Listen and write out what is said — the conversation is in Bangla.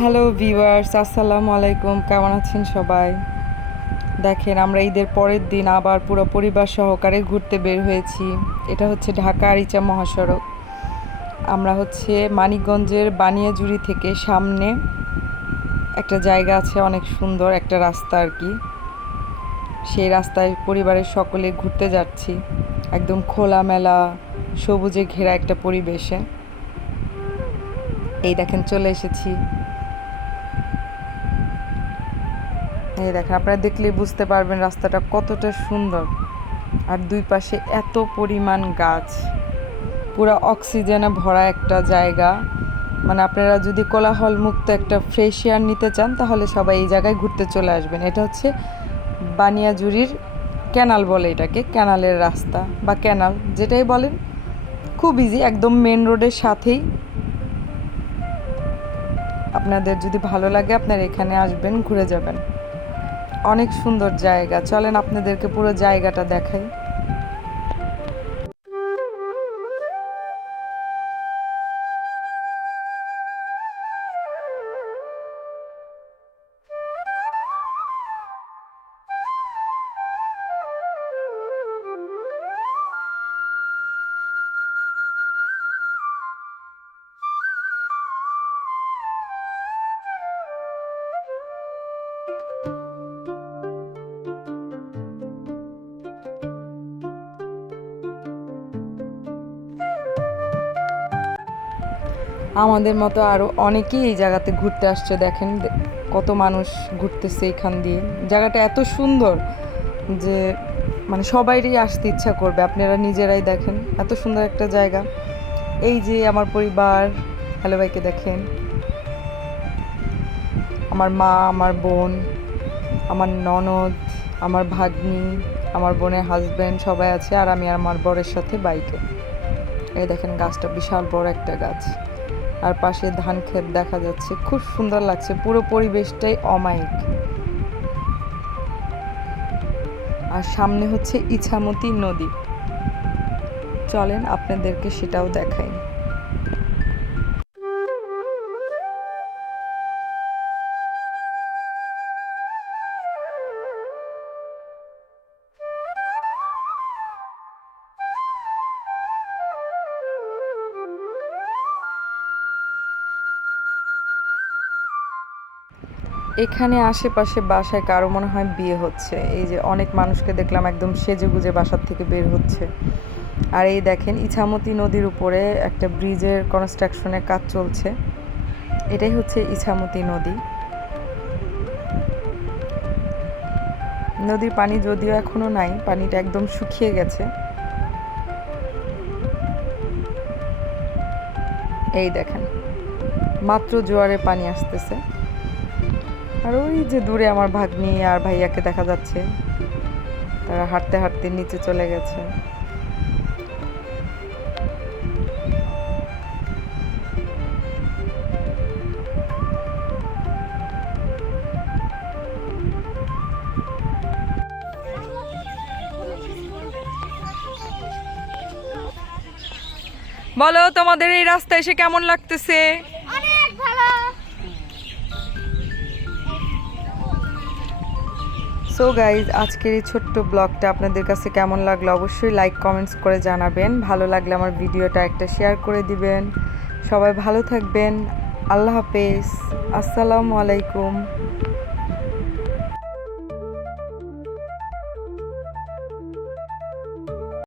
হ্যালো ভিউয়ার্স, আসসালামু আলাইকুম। কেমন আছেন সবাই? দেখেন, আমরা ঈদের পরের দিন আবার পুরো পরিবার সহকারে ঘুরতে বের হয়েছি। এটা হচ্ছে ঢাকা আরিচা মহাসড়ক। আমরা হচ্ছে মানিকগঞ্জের বানিয়াজুরি থেকে সামনে একটা জায়গা আছে, অনেক সুন্দর একটা রাস্তা আর কি। সেই রাস্তায় পরিবারের সকলে ঘুরতে যাচ্ছি, একদম খোলামেলা সবুজে ঘেরা একটা পরিবেশে। এই দেখেন, চলে এসেছি। এই দেখেন, আপনারা দেখলেই বুঝতে পারবেন রাস্তাটা কতটা সুন্দর। আর দুই পাশে এত পরিমাণ গাছ, পুরো অক্সিজেনে ভরা একটা জায়গা। মানে আপনারা যদি কোলাহল মুক্ত একটা ফ্রেশ এয়ার নিতে চান, তাহলে সবাই এই জায়গায় ঘুরতে চলে আসবেন। এটা হচ্ছে বানিয়াজুরির ক্যানাল বলে এটাকে, ক্যানালের রাস্তা বা ক্যানাল যেটাই বলেন। খুব ইজি, একদম মেন রোডের সাথেই। আপনাদের যদি ভালো লাগে আপনারা এখানে আসবেন, ঘুরে যাবেন। অনেক সুন্দর জায়গা। চলেন আপনাদেরকে পুরো জায়গাটা দেখাই। আমাদের মতো আরও অনেকেই এই জায়গাতে ঘুরতে আসছে। দেখেন কত মানুষ ঘুরতেছে এখান দিয়ে। জায়গাটা এত সুন্দর যে মানে সবাইরই আসতে ইচ্ছা করবে। আপনারা নিজেরাই দেখেন, এত সুন্দর একটা জায়গা। এই যে আমার পরিবার, হ্যালো ভাইকে দেখেন, আমার মা, আমার বোন, আমার ননদ, আমার ভাগ্নি, আমার বোনের হাজব্যান্ড সবাই আছে, আর আমি আর আমার বরের সাথে বাইকে। এই দেখেন, গাছটা বিশাল বড় একটা গাছ, আর পাশে ধান ক্ষেত দেখা যাচ্ছে। খুব সুন্দর লাগছে, পুরো পরিবেশটাই অমায়িক। আর সামনে হচ্ছে ইছামতি নদী। চলেন আপনাদেরকে সেটাও দেখাই। এখানে আশেপাশে বাসায় কারো মনে হয় বিয়ে হচ্ছে। এই যে অনেক মানুষকে দেখলাম একদম সেজেগুজে বাসার থেকে বের হচ্ছে। আর এই দেখেন, ইছামতি নদীর উপরে একটা ব্রিজের কনস্ট্রাকশনের কাজ চলছে। এটাই হচ্ছে ইছামতি নদী। নদীর পানি যদিও এখনো নাই, পানিটা একদম শুকিয়ে গেছে। এই দেখেন, মাত্র জোয়ারে পানি আসতেছে। আর ওই যে দূরে আমার ভাগ্নি আর ভাইয়াকে দেখা যাচ্ছে, তারা হাঁটতে হাঁটতে নিচে চলে গেছে। বলো, তোমাদের এই রাস্তায় এসে কেমন লাগতেছে? অনেক ভালো। সো গাইজ, আজকের এই ছোট্ট ব্লগটা আপনাদের কাছে কেমন লাগলো অবশ্যই লাইক কমেন্টস করে জানাবেন। ভালো লাগলে আমার ভিডিওটা একটা শেয়ার করে দিবেন। সবাই ভালো থাকবেন। আল্লাহ হাফেজ। আসসালামু আলাইকুম।